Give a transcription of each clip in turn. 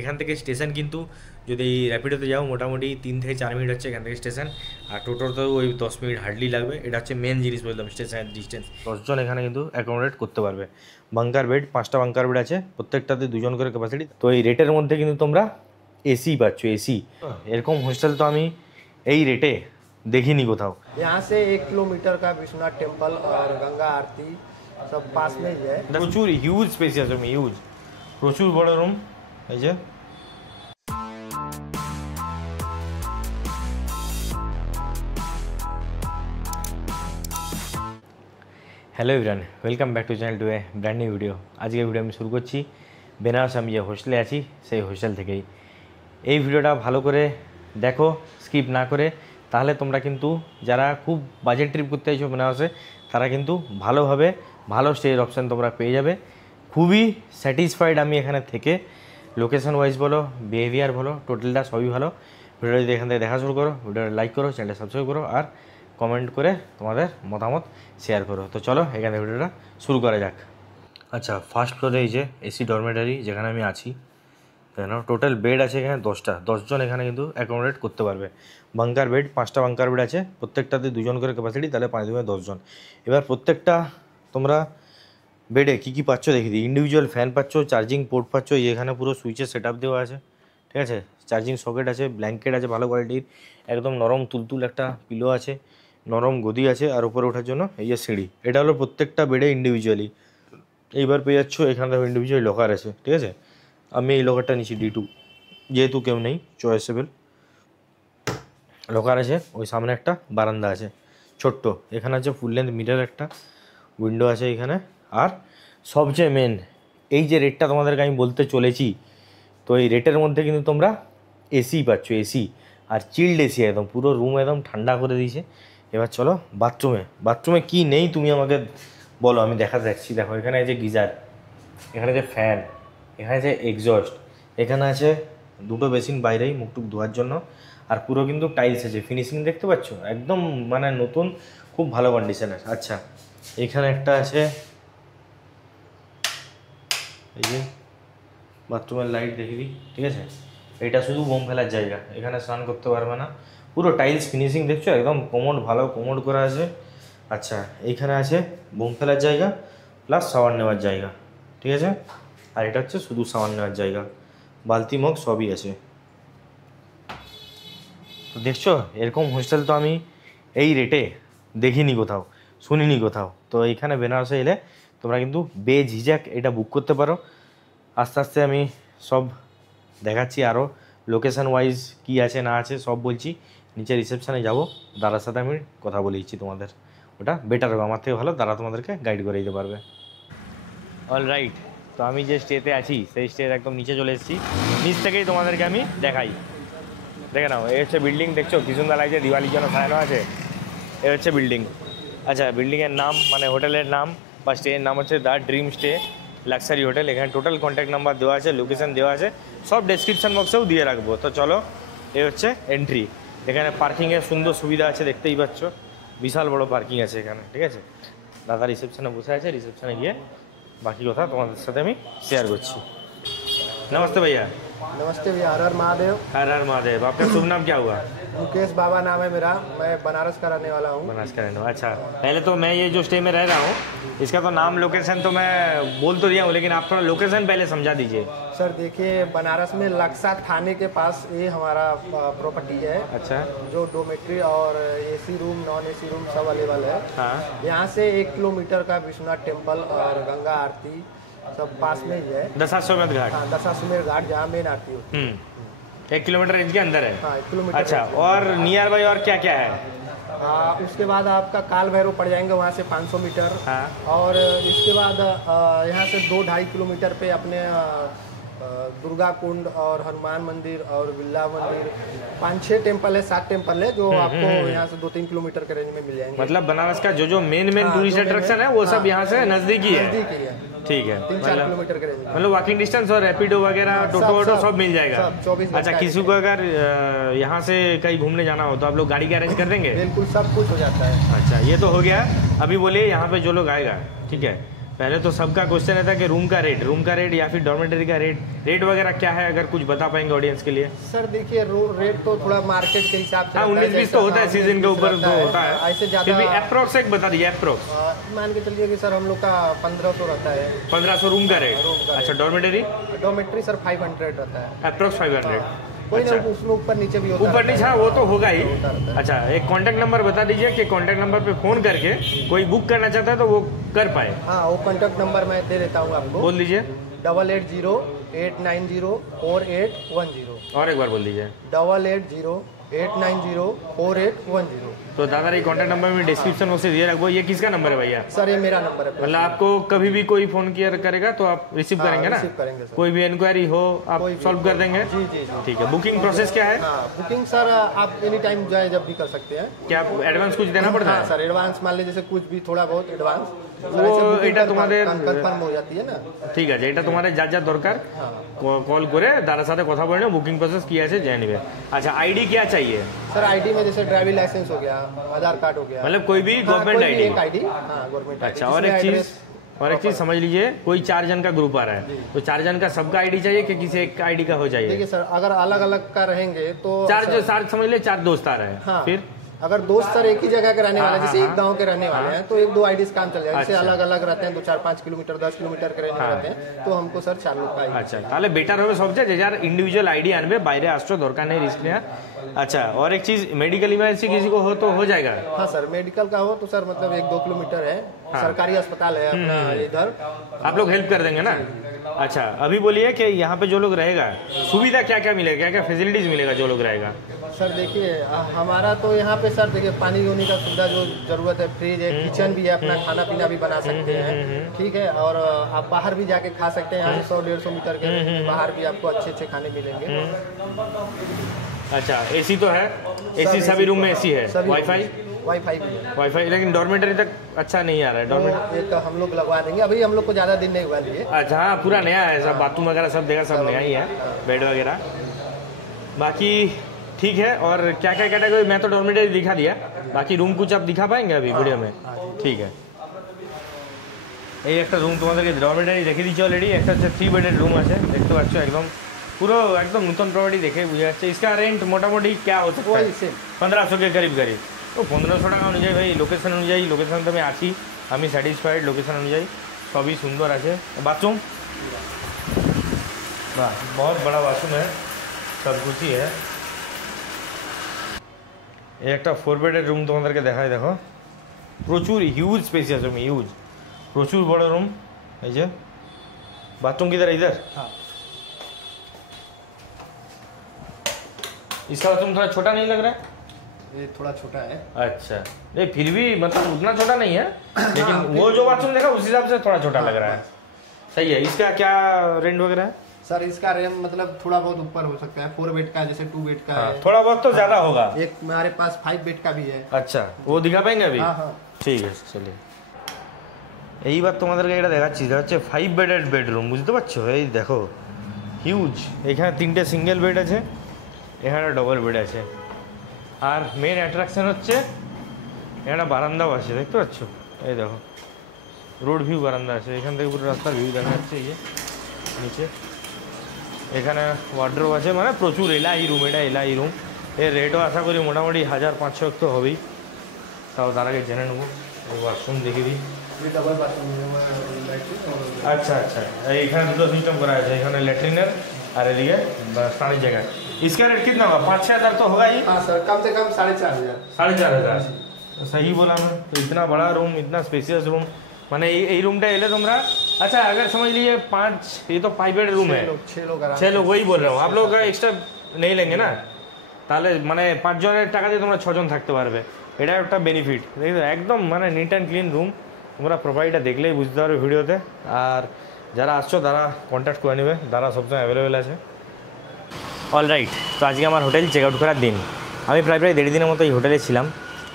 এখান থেকে স্টেশন কিন্তু যদি র্যাপিডোতে যাও মোটামুটি 3 থেকে 4 মিনিট হচ্ছে এখান থেকে স্টেশন, আর টোটোতেও ওই 10 মিনিট হার্ডলি লাগবে। এটা হচ্ছে মেন জিনিস বললাম, স্টেশনের ডিস্টেন্স। 10 জন এখানে কিন্তু অ্যাকোমোডেট করতে পারবে। বাঙ্কার বেড 5টা বাঙ্কার বেড আছে, প্রত্যেকটাতে 2 জন করে ক্যাপাসিটি। তো এই রেটের মধ্যে কিন্তু তোমরা এসি পাচ্ছ, এসি। এরকম হোস্টেল তো আমি এই রেটে দেখিনি কোথাও। यहाँ से 1 किलोमीटर का विश्वनाथ टेम्पल और गंगा आरती सब पास में ही है। প্রচুর হিউজ স্পেসিয়াস রুম, হিউজ, প্রচুর বড় রুম। এই যে hello everyone, welcome back to channel to A brand new video. আজকে ভিডিও আমি শুরু করছি বেনারস, আমি যে হোস্টেলে আছি সেই হোস্টেল থেকেই। এই ভিডিওটা ভালো করে দেখো, স্কিপ না করে, তাহলে তোমরা কিন্তু যারা খুব বাজেট ট্রিপ করতে চাইছো বেনারসে, তারা কিন্তু ভালোভাবে ভালো স্টের অপশান তোমরা পেয়ে যাবে। খুবই স্যাটিসফাইড আমি এখানে থেকে, লোকেশন ওয়াইজ বলো, বিহেভিয়ার বলো, টোটালটা সবই ভালো। ভিডিওটা যদি এখান থেকে দেখা শুরু করো, ভিডিওটা লাইক করো, চ্যানেলটা সাবস্ক্রাইব করো, আর কমেন্ট করে তোমাদের মতামত শেয়ার করো। তো চলো এখানে ভিডিওটা শুরু করা যাক। আচ্ছা, ফার্স্ট ফ্লোরে এই যে এসি ডরমেটারি যেখানে আমি আছি, কেন টোটাল বেড আছে এখানে 10টা, 10 জন এখানে কিন্তু অ্যাকোমোডেট করতে পারবে। বাঙ্কার বেড 5টা বাঙ্কার বেড আছে, প্রত্যেকটাতে 2 জন করে ক্যাপাসিটি, তাহলে 5 2 10 জন। এবার প্রত্যেকটা তোমরা বেডে কী কী পাচ্ছ দেখি দিই। ইন্ডিভিজুয়াল ফ্যান পাচ্ছ, চার্জিং পোর্ট পাচ্ছ, এখানে পুরো সুইচের সেট আপ দেওয়া আছে, ঠিক আছে। চার্জিং সকেট আছে, ব্ল্যাঙ্কেট আছে ভালো কোয়ালিটির, একদম নরম তুলতুল একটা পিলো আছে, নরম গদি আছে, আর উপরে ওঠার জন্য এই যে সিঁড়ি। এটা হলো প্রত্যেকটা বেডে ইন্ডিভিজুয়ালি। এইবার পেয়ে যাচ্ছ এখানে দেখো ইন্ডিভিজুয়াল লকার আছে, ঠিক আছে। আমি এই লকারটা নিচ্ছি D2, যেহেতু কেউ নেই, চয়েসেবল লকার আছে। ওই সামনে একটা বারান্দা আছে ছোট্ট, এখানে আছে ফুল লেন্থ মিরর, একটা উইন্ডো আছে এখানে। আর সবচেয়ে মেন, এই যে রেটটা তোমাদেরকে আমি বলতে চলেছি, তো এই রেটের মধ্যে কিন্তু তোমরা এসি পাচ্ছ, এসি, আর চিল্ড এসি, একদম পুরো রুম একদম ঠান্ডা করে দিয়েছে। এবার চলো বাথরুমে। বাথরুমে কি নেই তুমি আমাকে বলো, আমি দেখা যাচ্ছি। দেখো এখানে আছে গিজার, এখানে আছে ফ্যান, এখানে আছে এক্সস্ট, এখানে আছে 2টো বেসিন বাইরেই মুখটুক ধোয়ার জন্য, আর পুরো কিন্তু টাইলস আছে, ফিনিশিং দেখতে পাচ্ছ একদম মানে নতুন, খুব ভালো কন্ডিশনের। আচ্ছা, এখানে একটা আছে এই যে বাথরুমের লাইট দেখে দিই, ঠিক আছে। এটা শুধু বোম ফেলার জায়গা, এখানে স্নান করতে পারবে না। পুরো টাইলস ফিনিশিং দেখছো, একদম কোমোড, ভালো কোমোড করা আছে। আচ্ছা, এইখানে আছে বোম ফেলার জায়গা প্লাস শাওয়ার নেওয়ার জায়গা, ঠিক আছে। আর এটা হচ্ছে শুধু শাওয়ার নেওয়ার জায়গা, বালতি মগ সবই আছে। তো দেখছো এরকম হোস্টেল তো আমি এই রেটে দেখিনি কোথাও, শুনিনি কোথাও। তো এইখানে বেনারসে এলে তোমরা কিন্তু বেঝিঝাক এটা বুক করতে পারো। আস্তে আস্তে আমি সব দেখাচ্ছি, আরও লোকেশান ওয়াইজ কী আছে না আছে সব বলছি। নিচে রিসেপশানে যাব, দাদার সাথে আমি কথা বলে দিচ্ছি তোমাদের, ওটা বেটার হবে, আমার থেকে ভালো দাদা তোমাদেরকে গাইড করে দিতে পারবে। অল রাইট, তো আমি যে স্টেতে আছি সেই স্টের একদম নিচে চলে এসেছি। নিচ থেকেই তোমাদেরকে আমি দেখাই, দেখে নাও। এই হচ্ছে বিল্ডিং, দেখছো কি সুন্দর লাগছে, দিওয়ালির জন্য সাজানো আছে। এ হচ্ছে বিল্ডিং। আচ্ছা, বিল্ডিংয়ের নাম মানে হোটেলের নাম বা স্টের নাম হচ্ছে the dream stay luxury hotel. এখানে টোটাল কন্ট্যাক্ট নাম্বার দেওয়া আছে, লোকেশান দেওয়া আছে, সব ডেসক্রিপশান বক্সেও দিয়ে রাখবো। তো চলো, এ হচ্ছে এন্ট্রি। এখানে পার্কিংয়ের সুন্দর সুবিধা আছে, দেখতেই পাচ্ছ, বিশাল বড় পার্কিং আছে এখানে, ঠিক আছে। দাদা রিসেপশানে বসে আছে, রিসেপশানে গিয়ে বাকি কথা তোমাদের সাথে আমি শেয়ার করছি। नमस्ते भैया। नमस्ते भैया, हर हर महादेव। हर हर महादेव। आपका शुभ नाम क्या हुआ? मुकेश बाबा नाम है मेरा, मैं बनारस का रहने वाला हूँ। बनारस का रहने वाला। अच्छा, पहले तो मैं ये जो स्टे में रह रहा हूँ, इसका तो नाम लोकेशन तो मैं बोल तो दिया हूँ, लेकिन आप थोड़ा लोकेशन पहले समझा दीजिए। सर देखिए, बनारस में लक्सा थाने के पास ये हमारा प्रॉपर्टी है। अच्छा, जो डोमेट्री और AC room, non AC room सब अवेलेबल है। हाँ। यहाँ से 1 किलोमीटर का विश्वनाथ टेम्पल और गंगा आरती सब पास में ही है। दशाश्वमेध घाट। हाँ, दशाश्वमेध घाट जहाँ मेन आरती होती है। 1 किलोमीटर इनके अंदर है। हाँ, 1 किलोमीटर। अच्छा, और नियर बाई और क्या क्या है? उसके बाद आपका काल भैरव पड़ जाएंगे वहाँ से 500 मीटर। हाँ। और इसके बाद यहाँ से 2-2.5 किलोमीटर पे अपने दुर्गा कुंड और हनुमान मंदिर और बिल्ला मंदिर, 5-6 टेम्पल है, 7 टेम्पल है, जो आपको यहाँ से 2-3 किलोमीटर के रेंज में मिल जाएंगे। मतलब बनारस का जो मेन टूरिस्ट अट्रैक्शन है वो सब यहाँ से नजदीकी है। ठीक है, 3-4 किलोमीटर के रेंज में, मतलब वॉकिंग डिस्टेंस और रैपिडो वगैरह टोटो वोटो सब मिल जाएगा। 24 अच्छा, किसी को अगर यहाँ से कहीं घूमने जाना हो तो आप लोग गाड़ी का अरेंज कर देंगे? बिल्कुल, सब कुछ हो जाता है। अच्छा, ये तो हो गया। अभी बोलिए यहाँ पे जो लोग आएगा, ठीक है, पहले तो सबका क्वेश्चन रहता है कि रूम का रेट या फिर डॉर्मेटरी का रेट वगैरह क्या है, अगर कुछ बता पाएंगे ऑडियंस के लिए। सर देखिए रेट तो थोड़ा मार्केट के हिसाब से हाँ, 19-20 तो होता है, सीजन के ऊपर तो होता है, ऐसे फिर भी ज्यादा अप्रोक्स एक बता दीजिए। अप्रोक्स मान के चलिए कि सर हम लोग का 1500 रहता है। 1500 रूम का रेट। अच्छा, डॉर्मेटरी डोमेट्री सर 500 रहता है अप्रोक्स 500। कोई ना उसमें ऊपर नीचे भी होता ऊपर नीचे, हाँ वो तो होगा ही। होता रहता है। अच्छा, एक कांटेक्ट नंबर बता दीजिए कि कांटेक्ट नंबर पे फोन करके कोई बुक करना चाहता है तो वो कर पाए। हाँ, वो कॉन्टैक्ट नंबर मैं दे देता हूँ आपको। बोल दीजिए। 8808904810। और एक बार बोल दीजिए। 8808904810। तो दादा ये कांटेक्ट नंबर में डिस्क्रिप्शन बॉक्स से दिए रखो। ये किसका नंबर है भैया? सर ये मेरा नंबर है। मतलब आपको कभी भी कोई फोन किया करेगा तो आप रिसीव करेंगे ना? रिसीव करेंगे सर। कोई भी इंक्वायरी हो आप सॉल्व कर देंगे? जी जी जी। ठीक है। बुकिंग प्रोसेस क्या है? हाँ, बुकिंग सर आप एनी टाइम जाए जब भी कर सकते हैं। क्या एडवांस कुछ देना पड़ता हाँ है? सर, एडवांस मान लीजिए जैसे कुछ भी थोड़ा बहुत एडवांस वो এটা তোমাদের কনফার্ম हो जाती है ना। ঠিক আছে, এটা তোমাদের যা যা দরকার কল করে দাদার সাথে কথা বলে বুকিং প্রসেস কি আছে জেনে নেবে। अच्छा, आईडी क्या चाहिए? सर आईडी में जैसे ड्राइविंग लाइसेंस हो गया, आधार कार्ड हो गया, मतलब कोई भी हाँ, गवर्नमेंट कोई भी आईडी। एक आईडी। हाँ, गवर्नमेंट अच्छा, और एक चीज समझ लीजिए, कोई 4 जन का ग्रुप आ रहा है तो 4 जन का सबका आईडी चाहिए कि किसी एक आईडी का हो चाहिए? देखिए सर, अगर अलग अलग का रहेंगे तो चार समझ लिए 4 दोस्त आ रहे हैं। हाँ, फिर अगर दोस्त सर एक ही जगह के रहने वाले हैं, जैसे हाँ, एक गांव के रहने वाले हैं तो 1-2 आईडी काम चल जाएगा। जैसे अच्छा। अलग अलग रहते हैं, 2-4-5 किलोमीटर 10 किलोमीटर के रहने रहते हैं तो हमको सर 4 लोग का ID। আচ্ছা, তাহলে বেটার হবে সবচেয়ে যে যার ইন্ডিভিজুয়াল আইডি আনবে, বাইরে আসছো দরকার নেই रिस्क নেওয়া। अच्छा, और एक चीज मेडिकल इमरजेंसी किसी को हो तो हो जाएगा? हाँ सर, मेडिकल का हो तो सर मतलब 1-2 किलोमीटर है, सरकारी अस्पताल है अपना इधर, आप लोग हेल्प कर देंगे ना? अच्छा, अभी बोलिए कि यहाँ पे जो लोग रहेगा सुविधा क्या क्या मिलेगा, क्या क्या फैसिलिटीज मिलेगा जो लोग रहेगा? सर देखिए हमारा तो यहाँ पे सर देखिए पानी होने का सुविधा जो जरूरत है, फ्रिज है, किचन भी है, अपना खाना पीना भी बना सकते हैं, ठीक है। और आप बाहर भी जाके खा सकते हैं, यहाँ से 100-150 मीटर के बाहर भी आपको अच्छे अच्छे खाने मिलेंगे। अच्छा, एसी तो है? एसी सभी रूम में एसी है? वाईफाई? वाईफाई भी है। वाईफाई, लेकिन डॉर्मेटरी तक अच्छा नहीं आ रहा है। डॉर्मेटरी वो एक हम लोग लगवा देंगे, अभी हम लोग को ज़्यादा दिन नहीं हुआ लिए। अच्छा, हाँ पूरा नया है सब, बाथरूम वगैरह सब देगा, सब नया ही है, बेड वगैरह बाकी ठीक है। और क्या क्या कैटेगरी, मैं तो डॉर्मेटरी दिखा दिया, बाकी रूम कुछ आप दिखा पाएंगे अभी वीडियो में? ठीक है। এই একটা রুম তোমাদেরকে ডরমেটারি দেখে দিচ্ছি অলরেডি। একটা হচ্ছে 3 বেডের রুম আছে, দেখতে পাচ্ছ একদম পুরো একদম নতুন প্রপার্টি দেখে বুঝে যাচ্ছে। इसका रेंट मोटामोटी क्या हो सकता है? 1500 के करीब करीब। তো 1500 টাকা অনুযায়ী ভাই, লোকেশন অনুযায়ী, লোকেশন তো আমি আছি, আমি স্যাটিসফাইড লোকেশন অনুযায়ী, সবই সুন্দর আছে। বাথরুম বাহ, बहुत बड़ा बाथरूम है, सब कुछ ही है। এই একটা 4 বেডের রুম তোমাদেরকে দেখাই, দেখো প্রচুর হিউজ স্পেসিয়াস রুম, হিউজ প্রচুর বড় রুম। এই যে बाथरूम किधर है? इधर। हाँ, इसका बाथरूम थोड़ा छोटा नहीं लग रहा है? ये थोड़ा छोटा है। अच्छा, नहीं फिर भी मतलब उतना छोटा नहीं है, लेकिन वो जो बाथरूम देखा उस हिसाब से थोड़ा छोटा लग रहा है। सही है। इसका क्या रेंट वगैरह है? सर इसका रेंट मतलब थोड़ा बहुत ऊपर हो सकता है, 4 बेड का जैसे 2 बेड का हाँ, है। थोड़ा बहुत तो ज्यादा होगा। एक हमारे पास 5 बेड का भी है। अच्छा, वो दिखा पाएंगे अभी? हाँ हाँ, ঠিক আছে, চলে। এইবার তোমাদেরকে এটা দেখাচ্ছি, এটা হচ্ছে 5 বেডের বেডরুম, বুঝতে পারছো? এই দেখো হিউজ, এখানে 3টে সিঙ্গেল বেড আছে, এখানে ডবল বেড আছে, আর মেন অ্যাট্রাকশন হচ্ছে এখানে বারান্দাও আছে, দেখতে পাচ্ছ? এই দেখো রোড ভিউ বারান্দা আছে, এখান থেকে পুরো রাস্তার ভিউ দেখা যাচ্ছে। এই যে নিচে এখানে ওয়ার্ড্রোব আছে, মানে প্রচুর এলাই রুম, এটা এলাই রুম। এর রেটও আশা করি মোটামুটি 1500 তো হবেই। তাও তার আগে জেনে নেবো, ওয়াশরুম দেখে দিই। ये डबल बाथरूम है। আচ্ছা আচ্ছা, এইখানে দুটো সিস্টেম করা আছে, এখানে ল্যাট্রিনের আর এদিকে স্নানের জায়গা। इसका रेट कितना होगा? 5-6 हज़ार तो होगा ही। हाँ सर, कम से कम 4500। 4500। सही बोला मैं तो, इतना बड़ा रूम, इतना स्पेसियस रूम, মানে এই রুমটা এলে তোমরা, अच्छा अगर समझ लीजिए 5, ये तो 5 बेड रूम है, 6 लोग आराम 6 लोग, वही बोल रहा हूँ। आप लोग का एक्स्ट्रा नहीं लेंगे ना, তাহলে মানে 5 জনের টাকা দিয়ে তোমরা 6 জন থাকতে পারবে, এটা একটা বেনিফিট। দেখো একদম মানে নিট অ্যান্ড ক্লিন রুম, তোমরা প্রোফাইলটা দেখলেই বুঝতে পারবে ভিডিওতে। আর যারা আসছো তারা কন্ট্যাক্ট করে নেবে, তারা সবসময় অ্যাভেলেবেল আছে। অলরাইট, তো আজকে আমার হোটেল চেক আউট করার দিন। আমি প্রায় 1.5 দিনের মতো এই হোটেলে ছিলাম।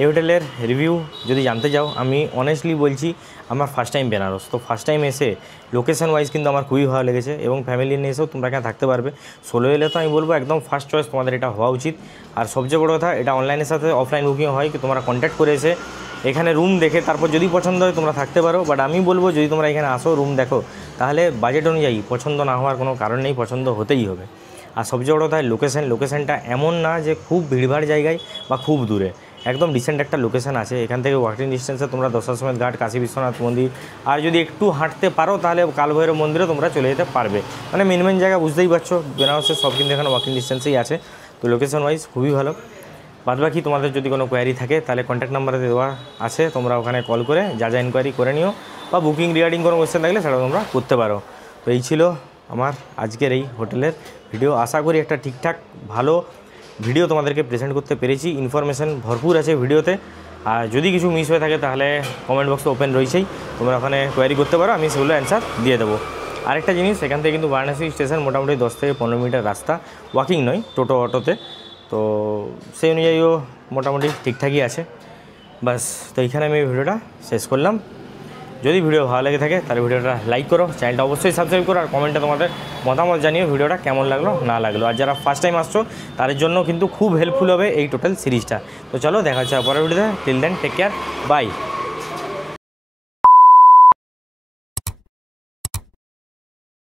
এই হোটেলের রিভিউ যদি জানতে চাও, আমি অনেস্টলি বলছি আমার ফার্স্ট টাইম বেনারস, তো ফার্স্ট টাইম এসে লোকেশন ওয়াইজ কিন্তু আমার খুবই ভালো লেগেছে, এবং ফ্যামিলি নিয়ে এসেও তোমরা এখানে থাকতে পারবে। সোলো এলে তো আমি বলবো একদম ফার্স্ট চয়েস তোমাদের এটা হওয়া উচিত। আর সবচেয়ে বড়ো কথা, এটা অনলাইনের সাথে অফলাইন বুকিং হয়, কি তোমরা কন্ট্যাক্ট করে এসে এখানে রুম দেখে তারপর যদি পছন্দ হয় তোমরা থাকতে পারো। বাট আমি বলবো যদি তোমরা এখানে আসো রুম দেখো তাহলে বাজেট অনুযায়ী পছন্দ না হওয়ার কোনো কারণ নেই, পছন্দ হতেই হবে। আর সবচেয়ে বড় কথা লোকেশনটা এমন না যে খুব ভিড়ভাড় জায়গায় বা খুব দূরে, একদম রিসেন্ট একটা লোকেশন আছে। এখান থেকে ওয়াকিং ডিস্টেন্সে তোমরা দশাশ্বমেধ ঘাট, কাশী বিশ্বনাথ মন্দির, আর যদি একটু হাঁটতে পারো তাহলে কালভৈরব মন্দিরে তোমরা চলে যেতে পারবে। মানে মেন জায়গা বুঝতেই পারছো, বেনারসের সব কিন্তু এখানে ওয়াকিং ডিস্টেন্সেই আছে। তো লোকেশন ওয়াইজ খুবই ভালো। বাদবাকি তোমাদের যদি কোনো কোয়ারি থাকে তাহলে কন্ট্যাক্ট নাম্বারে দেওয়া আছে, তোমরা ওখানে কল করে যা ইনকোয়ারি করে নিও, বা বুকিং রিগার্ডিং কোনো কোয়েশ্চেন থাকলে সেটা তোমরা করতে পারো। তো এই ছিল আমার আজকের এই হোটেলের ভিডিও। আশা করি একটা ঠিকঠাক ভালো ভিডিও তোমাদেরকে প্রেজেন্ট করতে পেরেছি। ইনফরমেশান ভরপুর আছে ভিডিওতে। আর যদি কিছু মিস হয়ে থাকে তাহলে কমেন্ট বক্স ওপেন রয়েছেই, তোমরা ওখানে কোয়ারি করতে পারো, আমি সেগুলো অ্যান্সার দিয়ে দেবো। আরেকটা জিনিস, এখান থেকে কিন্তু বারাণসী স্টেশন মোটামুটি 10 থেকে 15 মিনিটের রাস্তা, ওয়াকিং নয়, টোটো অটোতে। তো সেই অনুযায়ীও মোটামুটি ঠিকঠাকই আছে। বাস, তো এইখানে আমি ভিডিওটা শেষ করলাম। যদি ভিডিও ভালো লেগে থাকে তাহলে ভিডিওটা লাইক করো, চ্যানেলটা অবশ্যই সাবস্ক্রাইব করো, আর কমেন্টে তোমাদের মতামত জানিও ভিডিওটা কেমন লাগলো না লাগলো। আর যারা ফার্স্ট টাইম আসছো তাদের জন্য কিন্তু খুব হেল্পফুল হবে এই টোটাল সিরিজটা। তো চলো দেখা হচ্ছে পরের ভিডিওতে। Till then take care, by.